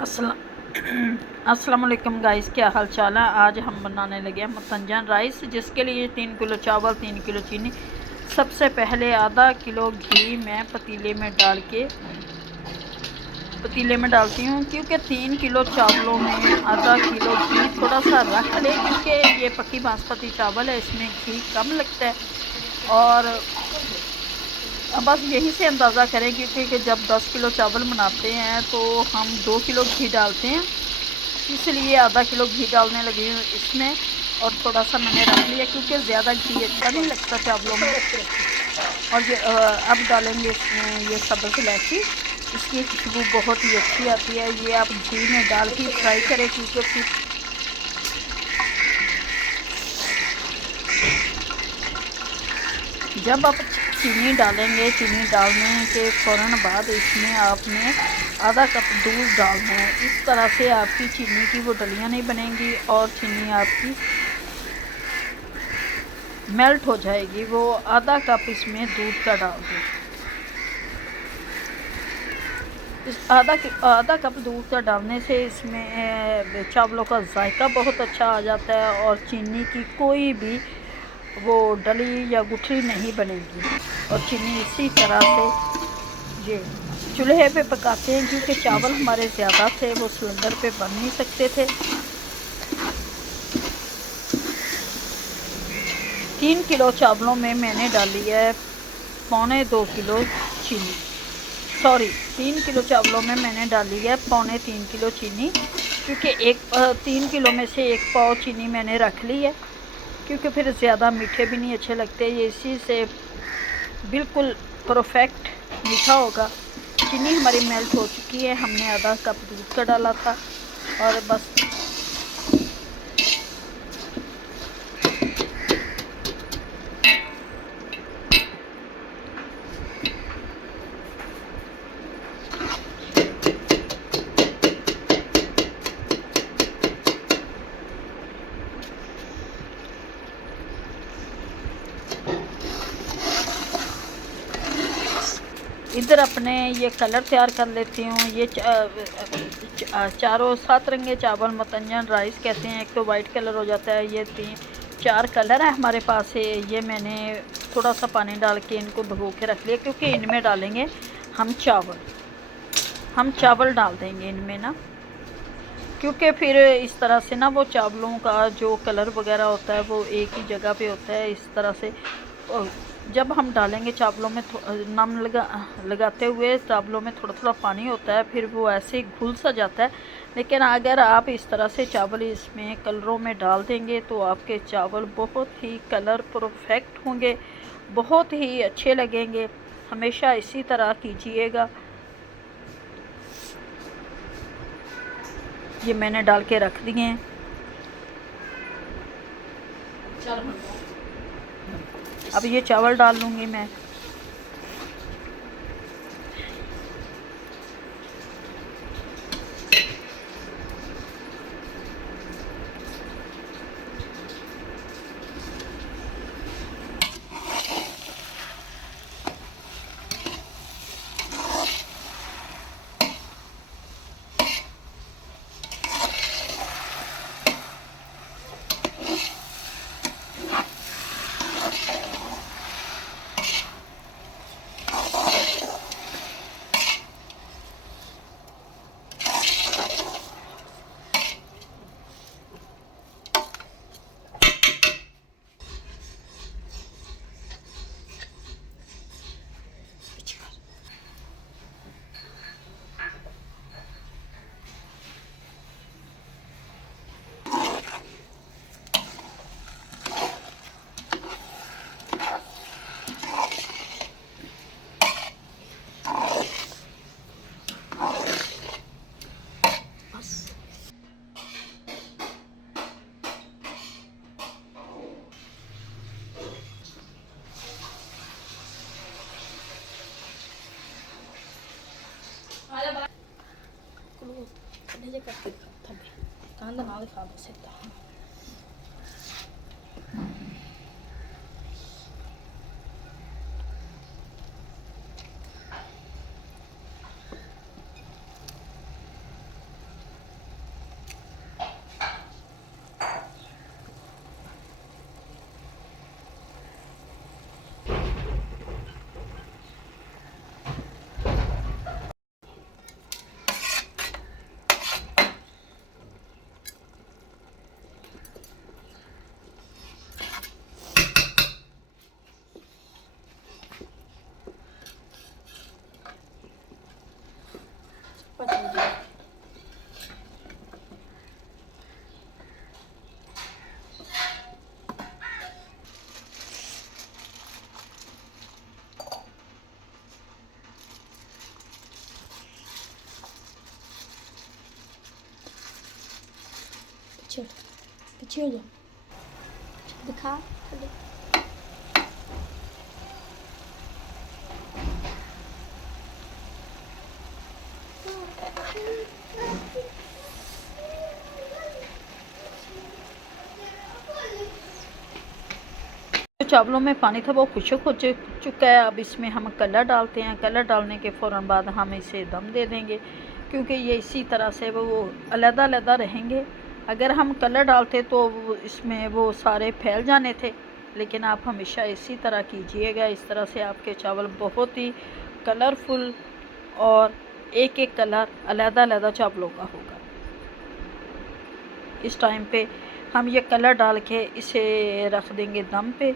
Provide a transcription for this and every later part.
अस्सलाम वालेकुम गाइस, क्या हाल चाल है। आज हम बनाने लगे हैं मतंजन राइस, जिसके लिए 3 किलो चावल, 3 किलो चीनी। सबसे पहले आधा किलो घी मैं पतीले में डालती हूँ, क्योंकि 3 किलो चावलों में आधा किलो घी थोड़ा सा रख ले, क्योंकि ये पक्की बासमती चावल है, इसमें घी कम लगता है। और बस यहीं से अंदाज़ा करें, क्योंकि जब 10 किलो चावल बनाते हैं तो हम 2 किलो घी डालते हैं, इसलिए आधा किलो घी डालने लगी हूँ इसमें। और थोड़ा सा मैंने रख लिया, क्योंकि ज़्यादा घी अच्छा नहीं लगता चावलों में। और ये अब डालेंगे इसमें ये सब्ज़ इलायची, इसकी खुशबू बहुत ही अच्छी आती है। ये आप घी में डाल के फ्राई करें, क्योंकि फिर जब आप चीनी डालेंगे, चीनी डालने के फ़ौरन बाद इसमें आपने आधा कप दूध डालना है। इस तरह से आपकी चीनी की वो डलियाँ नहीं बनेंगी और चीनी आपकी मेल्ट हो जाएगी। वो आधा कप इसमें दूध का डाल दें। इस आधा कप दूध का डालने से इसमें चावलों का जायका बहुत अच्छा आ जाता है और चीनी की कोई भी वो डली या गुठली नहीं बनेगी। और चीनी इसी तरह से ये चूल्हे पे पकाते हैं, क्योंकि चावल हमारे ज़्यादा थे, वो सिलेंडर पे बन नहीं सकते थे। 3 किलो चावलों में मैंने डाली है 2.25 किलो चीनी। सॉरी, 3 किलो चावलों में मैंने डाली है 3.25 किलो चीनी, क्योंकि 3 किलो में से 1 पाव चीनी मैंने रख ली है, क्योंकि फिर ज़्यादा मीठे भी नहीं अच्छे लगते। ये इसी से बिल्कुल परफेक्ट मीठा होगा। चीनी हमारी मेल्ट हो चुकी है, हमने आधा कप दूध का डाला था और बस इधर अपने ये कलर तैयार कर लेती हूँ। ये चारों 7 रंगे चावल मतंजन राइस कहते हैं। एक तो वाइट कलर हो जाता है, ये 4 कलर है हमारे पास से। ये मैंने थोड़ा सा पानी डाल के इनको भिगो के रख लिया, क्योंकि इनमें डालेंगे हम चावल डाल देंगे इनमें ना, क्योंकि फिर इस तरह से ना वो चावलों का जो कलर वगैरह होता है वो एक ही जगह पे होता है। इस तरह से जब हम डालेंगे चावलों में नम लगाते हुए चावलों में थोड़ा थोड़ा पानी होता है, फिर वो ऐसे ही घुल सा जाता है। लेकिन अगर आप इस तरह से चावल इसमें कलरों में डाल देंगे तो आपके चावल बहुत ही कलर परफेक्ट होंगे, बहुत ही अच्छे लगेंगे। हमेशा इसी तरह कीजिएगा। ये मैंने डाल के रख दिए हैं। अब ये चावल डाल लूँगी मैं। पीछे पीछे हो जाओ, दिखा थोड़ी। जो चावलों में पानी था वो खुश्क हो चुका है। अब इसमें हम कलर डालते हैं। कलर डालने के फ़ौरन बाद हम इसे दम दे देंगे, क्योंकि ये इसी तरह से वो अलग-अलग रहेंगे। अगर हम कलर डालते तो इसमें वो सारे फैल जाने थे, लेकिन आप हमेशा इसी तरह कीजिएगा। इस तरह से आपके चावल बहुत ही कलरफुल और एक एक कलर अलग-अलग चावलों का होगा। इस टाइम पे हम ये कलर डाल के इसे रख देंगे दम पे।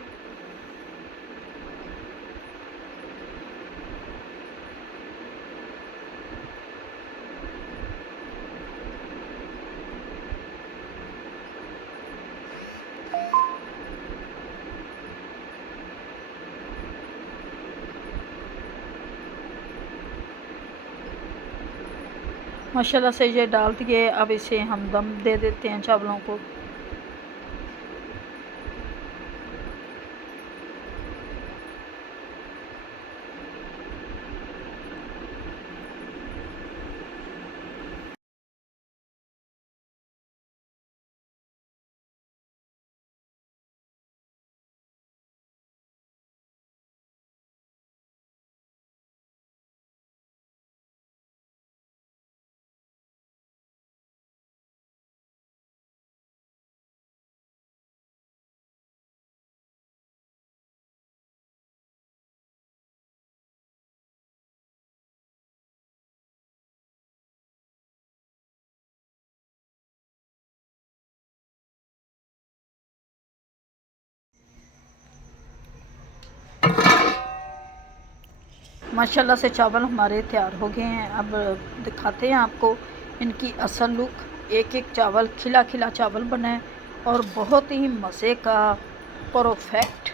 माशाल्लाह से ये डाल दिए। अब इसे हम दम दे देते हैं चावलों को। माशाल्लाह से चावल हमारे तैयार हो गए हैं। अब दिखाते हैं आपको इनकी असल लुक। एक एक चावल खिला खिला चावल बना है और बहुत ही मज़े का परफेक्ट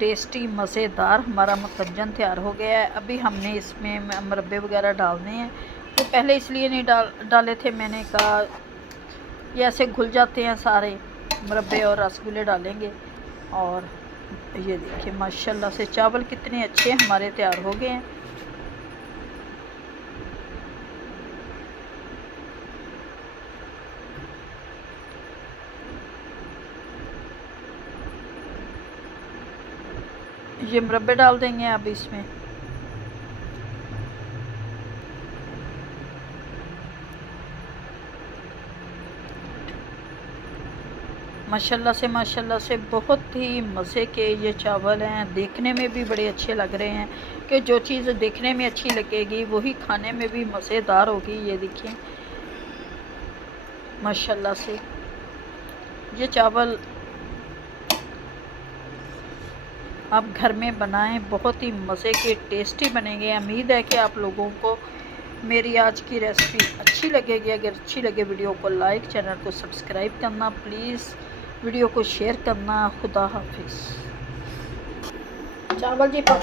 टेस्टी मज़ेदार हमारा मुतज्जन तैयार हो गया है। अभी हमने इसमें मुरब्बे वगैरह डालने हैं। तो पहले इसलिए नहीं डाले थे, मैंने कहा ये ऐसे घुल जाते हैं सारे। मुरब्बे और रसगुल्ले डालेंगे। और ये देखिए माशाल्लाह से चावल कितने अच्छे हमारे तैयार हो गए हैं। ये मुरब्बे डाल देंगे अब इसमें। माशाल्लाह से बहुत ही मज़े के ये चावल हैं। देखने में भी बड़े अच्छे लग रहे हैं कि जो चीज़ देखने में अच्छी लगेगी वही खाने में भी मज़ेदार होगी। ये देखिए माशाल्लाह से ये चावल आप घर में बनाएं, बहुत ही मज़े के टेस्टी बनेंगे। उम्मीद है कि आप लोगों को मेरी आज की रेसिपी अच्छी लगेगी। अगर अच्छी लगे वीडियो को लाइक, चैनल को सब्सक्राइब करना, प्लीज़ वीडियो को शेयर करना। खुदा हाफिज़। चावल जी पक